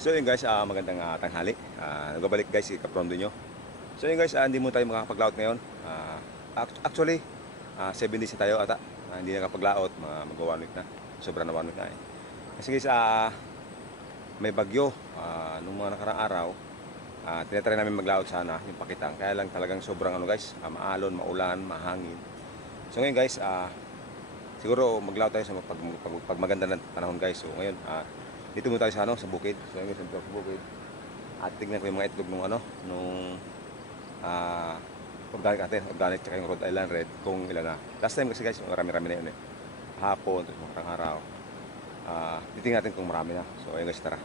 So yun guys, magandang tanghali. Nagbabalik guys si Kaprondo nyo. So yun guys, hindi mo tayo makakapag-laot ngayon. Actually, 7 days na tayo ata. Hindi nakapag-laot, mag-1 week na. Sobra na 1 week na eh. Kasi guys, may bagyo. Nung mga nakarang araw, tinatry namin mag-laot sana, yung Pakitang. Kaya lang talagang sobrang ano guys, maalon, maulan, mahangin. So ngayon guys, siguro mag-laot tayo sa pag maganda ng panahon guys. So ngayon, dito muna tayo sa ano, sa bukid. So ngayon sa bukid. At tignan ko yung mga itlog nung ano, nung organic natin, organic tsaka yung Rhode Island Red kung ilan na. Last time kasi guys, marami-rami na yun eh. Hapon, tapos mga araw. Titingnan natin kung marami na. So ayun guys, tara.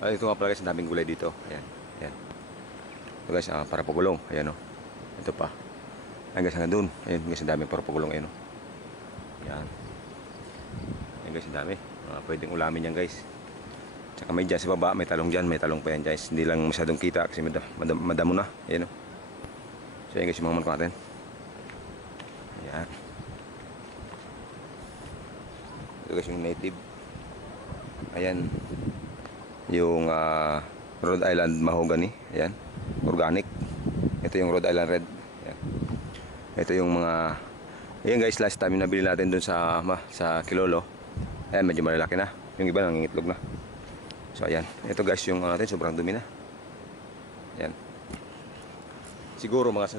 Ito nga pala guys, ang daming gulay dito. Ayan, ayan. Ito guys, para pagulong. Ayan o. Ito pa. Ayan guys, hanggang dun. Ayan guys, ang daming para pagulong. Ayan o. Ayan. Ayan guys, ang dami. Pwedeng ulamin yan guys. Tsaka may dyan sa baba, may talong dyan, may talong pa yan guys. Hindi lang masyadong kita kasi madamo na. Ayan o. So ayan guys, yung mga manok natin. Ayan. Ito guys yung native. Ayan. Yung Rhode Island mahogany. Ayan. Organic. Ito yung Rhode Island Red. Ayan. Ito yung mga... Ayan guys, last time yung nabili natin dun sa Kilolo. Ayan, medyo malalaki na. Yung iba nangingitlog na. So ayan. Ito guys yung natin, sobrang dumi na. Ayan. Siguro mga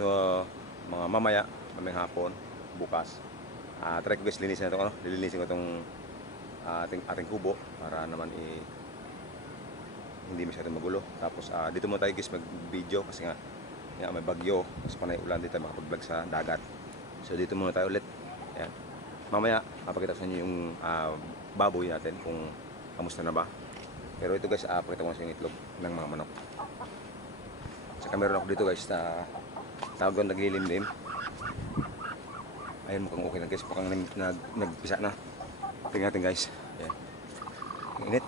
mamaya, mamayang hapon, bukas. Try ko guys, linisin na ito. Ano? Lilinisin ko itong ating kubo para naman hindi masyadong magulo. Tapos dito muna tayo guys mag-video kasi nga may bagyo. Tapos panay ulan dito makapag-vlog sa dagat. So dito muna tayo ulit. Ayan. Mamaya, papakita ko sa inyo yung baboy natin kung kamusta na ba. Pero ito guys, pakita ko sa yung itlog ng mga manok. Tsaka meron ako dito guys na tawag ko naglilimlim. Ayun, mukhang okay na guys. Mukhang nagpisa na. Tingnan natin guys. Ayan. Init.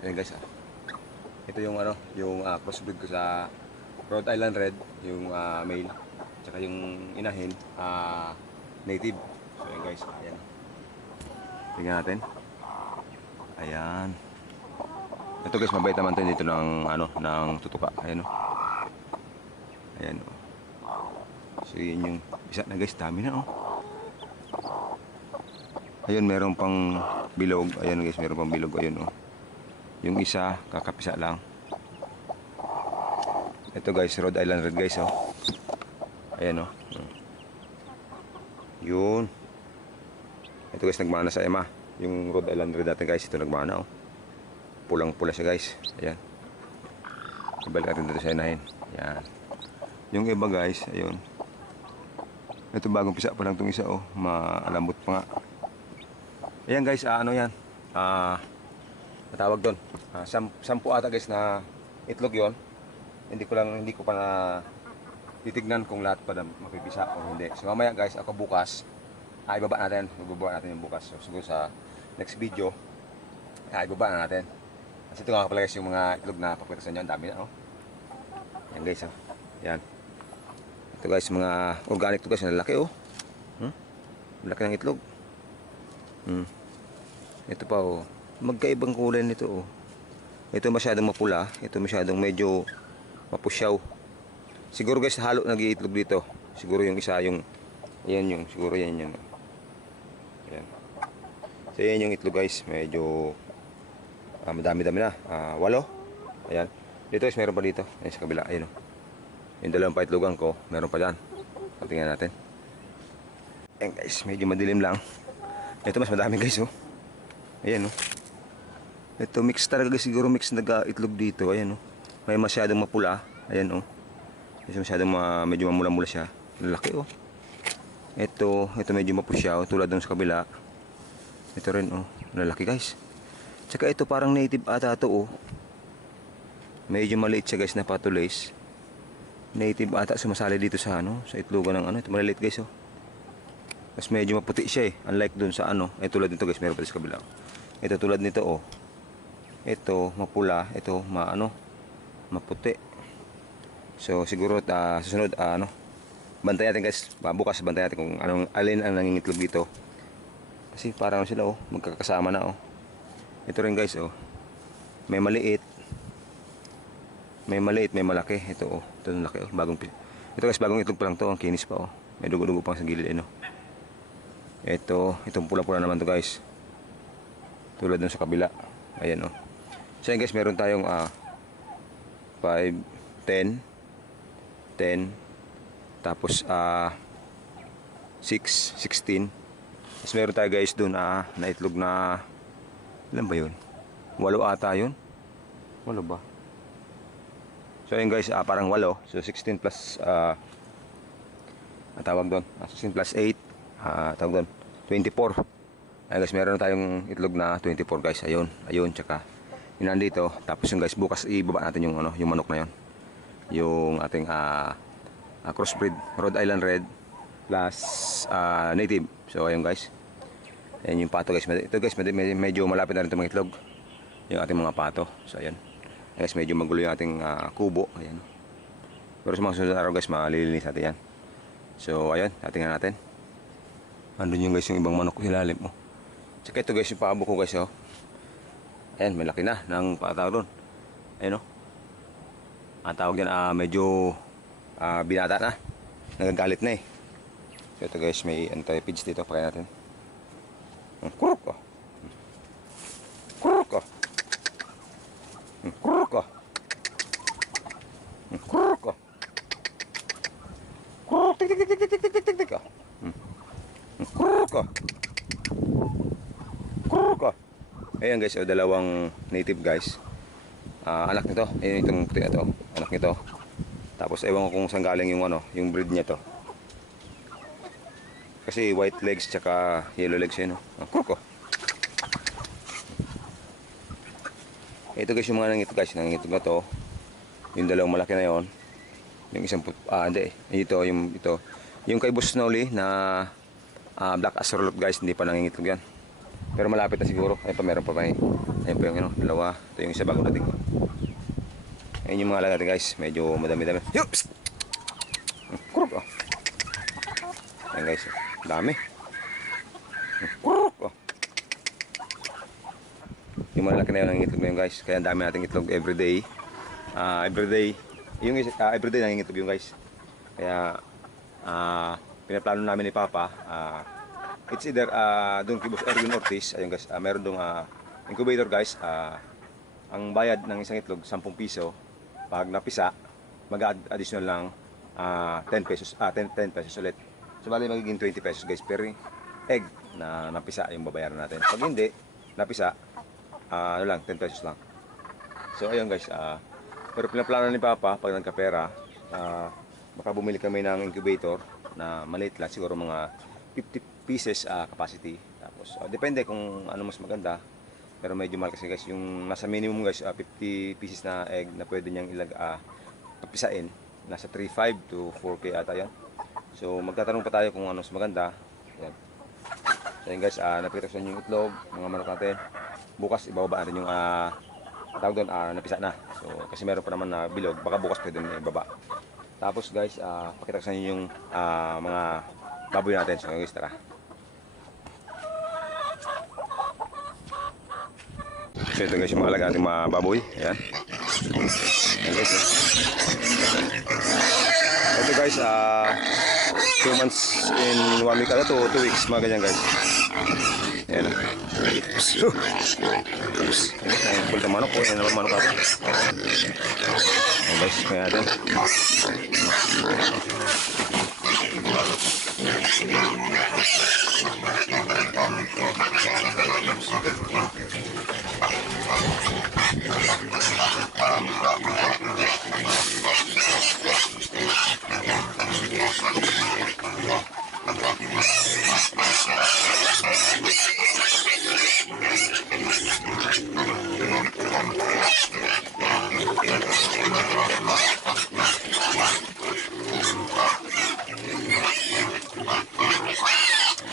Ayan guys. Ito yung ano, yung crossbreed ko sa Rhode Island Red, yung male. Tsaka yung inahin, native. So ayan guys, ayan. Tingnan natin. Ayan. Ito guys, mabait naman tayo dito ng ano, ng tutuka. Ayan oh. Ayan oh. So yun yung bisa na guys, dami na oh. Ayun, meron pang bilog. Ayan guys, meron pang bilog. Ayun oh. Yung isa, kakapisa lang. Ito guys, Rhode Island Red guys oh. Ayan oh. Yun. Ito guys, nagmana sa ema. Yung Rhode Island Red natin guys, ito nagmana oh. Pulang pula siya guys. Ayan. Ibalik natin dito sa inahin. Ayan. Yung iba guys, ayun. Ito bagong pisa pa lang itong isa oh. Malambot pa nga. Ayan guys, ano yan? Natawag doon. 10 ata guys na itlog yon. Hindi ko pa na titignan kung lahat pa na mapipisa o hindi. So mamaya guys, ako bukas, ibaba natin. Ibaba natin yung bukas. So siguro sa next video, ibaba na natin. Kasi ito nga pala guys yung mga itlog na papakita sa inyo. Ang dami na oh. Yan guys oh. Yan. Ito guys, mga organic to guys. Lalaki oh. Malaki ng itlog. Ito pa oh. Magkaibang kulay nito oh. Ito masyadong mapula. Ito masyadong medyo mapusyaw. Siguro guys, halo nag-iitlog dito. Siguro yung isa yung ayan yung siguro yan yun. Ayan. So yan yung itlog guys. Medyo madami-dami na. 8. Ayan. Dito guys, meron pa dito. Ayan sa kabila. Ayan oh. Yung dalawang paitlogan ko, meron pa dyan. Tingnan natin. Ayan guys, medyo madilim lang. Ito mas madami guys oh. Ayan oh. Ito mix talaga guys, siguro mix nag-itlog dito. Ayan oh. May masyadong mapula. Ayan oh. Kasi masyadong medyo mamula-mula siya. Lalaki oh. Ito medyo mapusyaw tulad ng sa kabila. Ito rin oh. Lalaki guys. Tsaka ito parang native ata ito oh. Medyo maliit siya guys na patulace. Native ata sumasali dito sa ano, sa itlogan ng ano. Ito maliliit guys oh. Mas medyo maputi siya eh. Unlike dun sa ano. Tulad nito guys, meron pa sa kabila. Ito tulad nito oh. Ito mapula, ito maputi. So siguro susunod bantayan natin guys. Bukas bantayan natin kung alin ang nangingitlog dito. Kasi parang sila oh, magkakasama na oh. Ito rin guys oh. May maliit. May maliit, may malaki. Ito oh. Ito yung laki oh. Ito guys, bagong itlog pa lang to. Ang kinis pa oh. May dugo-dugo pang sa gilid eh no. Itong pula-pula naman to guys. Tulad dun sa kabila. Ayan oh. So guys, meron tayong 5, 10, 10, tapos 6, 16. Tapos meron tayo guys dun na itlog na, ilan ba yun? 8 ata yun? 8 ba? So ayun guys, parang 8. So 16 plus tawag doon, 16 plus 8 tawag doon, 24. Ayun guys, meron tayong itlog na 24 guys. Ayun, tsaka yun nandito. Tapos yung guys, bukas ibaba natin yung yung manok na yun. Yung ating crossbreed Rhode Island Red plus native. So ayun guys. Ayan yung pato guys. Ito guys, medyo malapit na rin itong mga itlog. Yung ating mga pato. So ayan. Guys, medyo magulo yung ating kubo. Ayan. Pero sa mga susunod araw guys, malilinis natin yan. So ayun, tingnan natin. Andun yung guys yung ibang manok ilalim mo. Tsaka ito guys yung paabo ko guys oh. Ayan, may laki na ng patawag doon. Ayan o. Ang tawag yan, medyo binata na. Nagagalit na eh. So ito guys, may anti-pids dito. Pakain natin. Kurok ko. Kurok ko. Kurok ko. Kurok ko. Kurok. Tik tik tik tik tik tik tik tik ko. Kurok ko. Kurok ko. Ayan guys, dalawang native guys. Anak nito, ayun itong puti na to. Anak nito. Tapos ewan ko kung saan galing yung yung breed niya to. Kasi white legs tsaka yellow legs yun. Kuko. Ito guys yung mga nangitog guys, nangitog na to. Yung dalawang malaki na yon. Yung isang hindi. Ito yung Yung kay Boss Snowly na black astrolot guys, hindi pa nangitog yan. Pero malapit na siguro. Ayun pa, meron pa pa eh. Ayun pa yung dalawa. Ito yung isa bagong dating ko. Ayun yung mga alaga natin guys. Medyo madami-dami. Yups! Kurok oh. Ayun guys. Dami. Kurok oh. Yung malaki na yun ang itlog na yun guys. Kaya ang dami nating itlog everyday. Everyday. Yung everyday nangingitog yung guys. Kaya pinaplano namin ni Papa. It's either doon kay Boss Erwin Ortiz, ayun guys, meron doong incubator guys. Ang bayad ng isang itlog 10 piso. Pag napisa, mag-additional lang 10 pesos, 10 pesos ulit. So bali magiging 20 pesos guys per egg na napisa yung babayaran natin. Pag hindi napisa, lang 10 pesos lang. So ayun guys, pero pinaplano ni Papa pag nagkapera, baka bumili kami ng incubator na maliit lang, siguro mga 50 pieces capacity. Tapos depende kung ano mas maganda. Pero medyo mahal kasi guys. Yung nasa minimum guys, 50 pieces na egg na pwede niyang papisain. Nasa 3.5 to 4K ata yan. So magtatanong pa tayo kung ano mas maganda. Yan. So yun guys, napikita ko sa inyo yung itlog, mga manok natin. Bukas ibababa natin yung tawag doon, napisa na. So kasi meron pa naman na bilog. Baka bukas pwede na ibaba. Tapos guys, pakita ko sa inyo yung mga baboy natin. So guys, tara. So ito guys yung mga alaga natin mga baboy. Ayan. Ayan guys. Ito guys, 2 months in 1 week. 2 weeks, mga ganyan guys. Ayan. Ayan, full na manok po. Ayan naman manok ako. Ayan guys, kaya natin.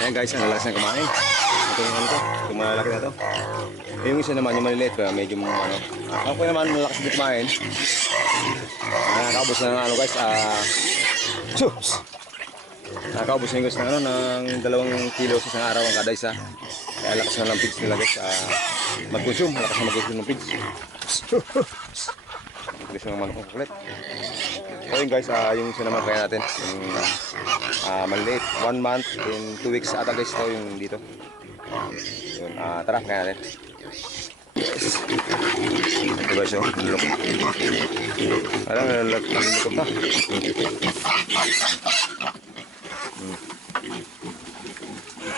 Ayan guys, ang lakas na kumain. Ito yung ano to, yung malalaki na to. Yung isa naman, yung maliliit, medyo ano. Ako naman, malakas din kumain. Nakakaubos na ng ano guys, nakakaubos na yung guys ng 2 kilo sa isang araw ang kada isa. Kaya lakas na lang pigs nila guys. mag-consume, malakas na mag-consume ng pigs. Mag-consume ng manok ulit. So yun guys, yung isa naman kaya natin, yung maliit, 1 month in 2 weeks ata guys, ito yung dito. Yun, tara, kaya natin. Ito guys, oh, nalulok. Alam, nalulok na.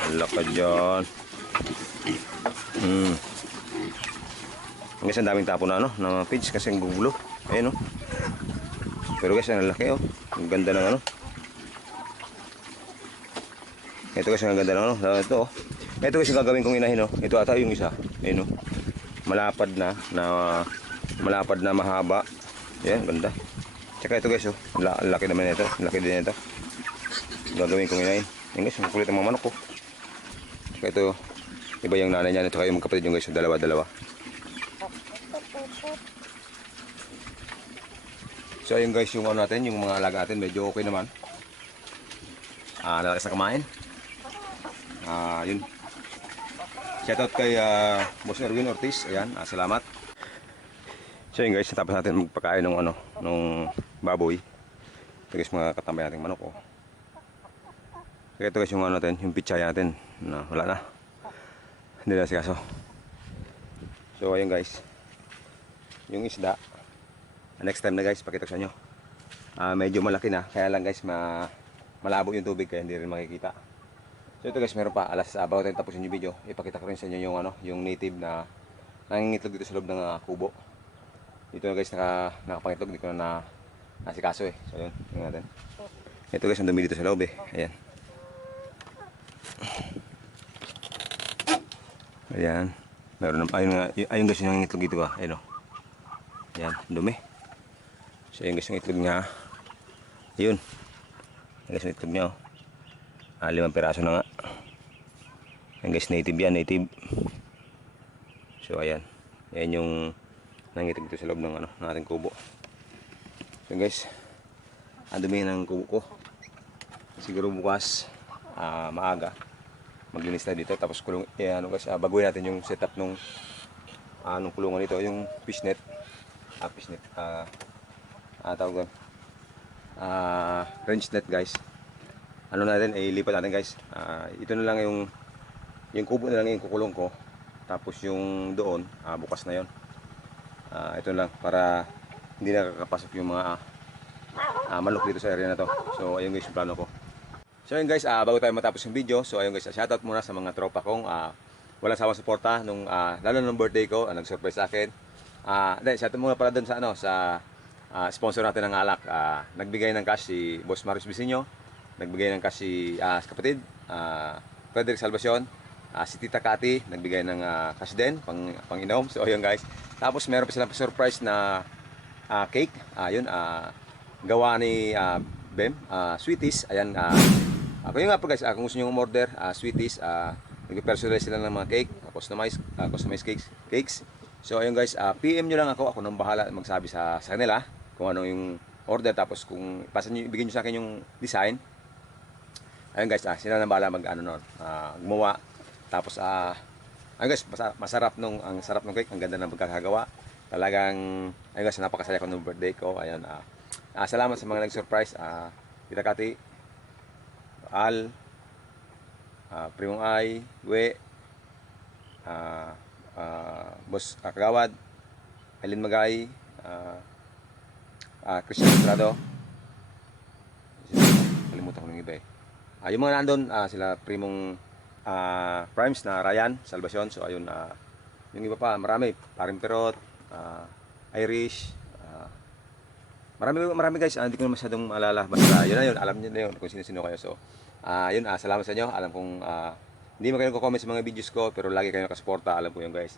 Nalulok ka dyan. Guys, ang daming tapo na ano, na pigs kasi ang gugulo. Ayun, oh. Pero guys, ang laki, oh. Ang ganda ng ano. Ito guys, ang ganda ng ano. Ito, oh. Ito guys, yung gagawin kong inahin, oh. Ito ata yung isa. Ayun, oh. Malapad na mahaba. Yan, ganda. Tsaka ito guys, oh. Ang laki naman ito. Ang laki din ito. Gagawin kong inahin. Yan guys, ang kulit ng mga manok, oh. Tsaka ito, iba yung nanay niya. Ito kayo magkapatid yung guys, dalawa-dalawa. So ayun guys, yung ano natin, yung mga alaga natin medyo okay naman. Nalakas na kumain. Yun. Shoutout kay Boss Erwin Ortiz. Ayan, salamat. So yun guys, natapos natin magpakain ng ano, nung baboy. Ito guys, mga katambay nating manok, oh. Kaya ito guys, yung ano natin, yung pichay natin na wala na. Hindi na sikaso. So ayun guys, yung isda. Next time na guys, pakita ko sa inyo. Medyo malaki na, kaya lang guys, malabo yung tubig kaya hindi rin makikita. So ito guys, meron pa, bago tayo tapusin yung video, ipakita ko rin sa inyo yung ano, yung native na nangingitlog dito sa loob ng kubo. Dito na guys, nakapangitlog, dito na nasikaso eh. So yun, tingnan natin. Ito guys, ang dumi dito sa loob eh. Ayan. Ayan. Meron ayun guys, yung nangingitlog dito ah. Ayun, oh. Ayan, dumi. So yun guys, yung itlog niya. Yun. Yun guys, yung itlog niya, oh. 5 piraso na nga. Yan guys, native yan, native. So ayan. Yan yung nangitlog dito sa loob ng ano, ng ating kubo. So guys, ang dumi ng kubo ko. Siguro bukas, maaga, maglinis na dito. Tapos kulong, ano guys, baguhin natin yung setup nung anong kulungan dito, yung fishnet. Fishnet. Tawag doon, range net guys. Ano natin, ilipat natin guys. Ito na lang yung kubo na lang yung kukulong ko. Tapos yung doon, bukas na yon. Ito lang para hindi nakakapasok yung mga manok dito sa area na to. So ayun guys, yung plano ko. So ayun guys, bago tayo matapos yung video, so ayun guys, shoutout muna sa mga tropa kong walang sawang suporta nung lalo nung birthday ko, nag-surprise sa akin. Shoutout muna pala doon sa ano, sa sponsor natin ng alak. Nagbigay ng cash si Boss Marius Bisinyo, nagbigay ng cash si kapatid Frederick Salvacion, si Tita Cathy nagbigay ng cash din pang inom. So ayun guys, tapos meron pa silang surprise na cake. Ayun, gawa ni Bem, Sweeties. Ayan, ako yung nga po guys, kung gusto nyo umorder Sweeties, nag-personalize sila ng mga cake, customized cakes. So ayun guys, PM nyo lang ako nang bahala magsabi sa kanila kung ano yung order. Tapos kung bigyan nyo sa akin yung design. Ayun guys, sila nang bahala gumawa. Tapos ayun guys, ang sarap ng cake, ang ganda ng pagkakagawa. Talagang ayun guys, napakasaya ko ng birthday ko. Ayun, salamat sa mga nag-surprise, Tita Cathy, Al, Primong Ay, We, Boss Kagawad, Aileen Magay, Christian Estrado. Kalimutan ko ng iba eh. Yung mga nandun, sila Primong Primes na Ryan Salvacion. So ayun, yung iba pa, marami. Paring Perot, Irish, marami guys. Hindi ko na masyadong maalala. Basta yun na yun, alam niyo na yun kung sino-sino kayo. So yun, salamat sa inyo. Alam kong hindi mo kayo nagko-comment sa mga videos ko, pero lagi kayo nakasuporta. Alam ko yun guys.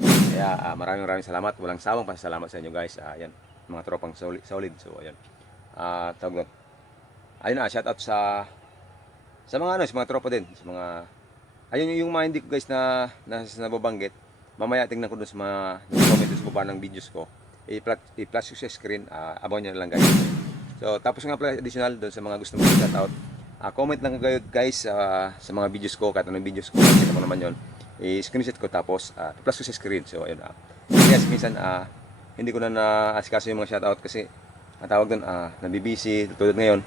Kaya maraming salamat. Walang sawang pasasalamat sa inyo guys. Yan, mga tropang solid. So ayun, tawag doon. Ayun, shout out sa mga sa mga tropa din, sa mga ayun yung mga hindi ko guys na nababanggit. Mamaya tingnan ko doon sa mga comment sa baba ng videos ko. I-flash yung sa screen, abangan nyo na lang guys. So tapos nga pala additional doon sa mga gusto mo shout out, comment lang kayo guys sa mga videos ko, kahit anong videos ko, kita ko naman yon. i-screenshot ko tapos plus ko sa screen. So ayun yes, minsan hindi ko na naasikaso yung mga shoutout kasi ang tawag doon nabibisi. Tulad ngayon,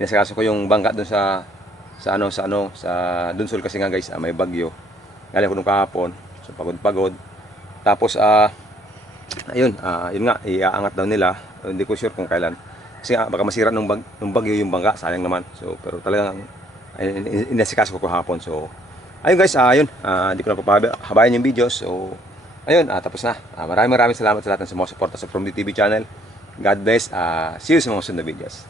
inasikaso ko yung bangka doon sa Dunsol kasi nga guys, may bagyo. Galing ko nung kahapon. So pagod-pagod. Tapos ayun, yun nga iaangat daw nila. Hindi ko sure kung kailan. Kasi baka masira nung bagyo yung bangka, sayang naman. So pero talagang inasikaso ko kahapon. So ayun guys, ayun, hindi ko na papahabayan yung video. So ayun, tapos na. Maraming salamat sa lahat ng sumusuporta sa From DTV channel. God bless. See you sa mga sunod na videos.